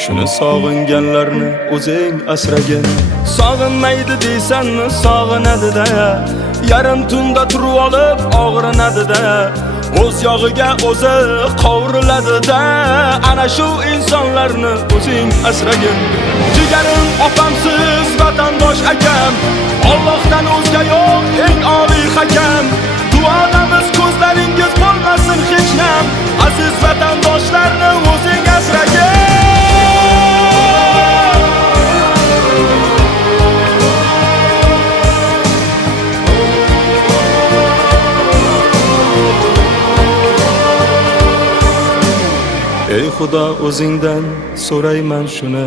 Shuni sog'inganlarni o'zing asragin. Sog'inmaydi deysanmi, sog'inadi-da. Yarim tunda turib olib og'rinadi-da. O'z yog'iga o'zi qovuriladi-da. Ana shu insonlarni o'zing asragin. Jigarim opamsiz vatandosh akam, Allohdan o'zga yo'q eng oliy hakam. Duodamiz ko'zlaringiz bo'lmasin hech nam. Aziz vatandoshlarni o'zing asragin. Ey Xudo, o'zingdan so'rayman shuni.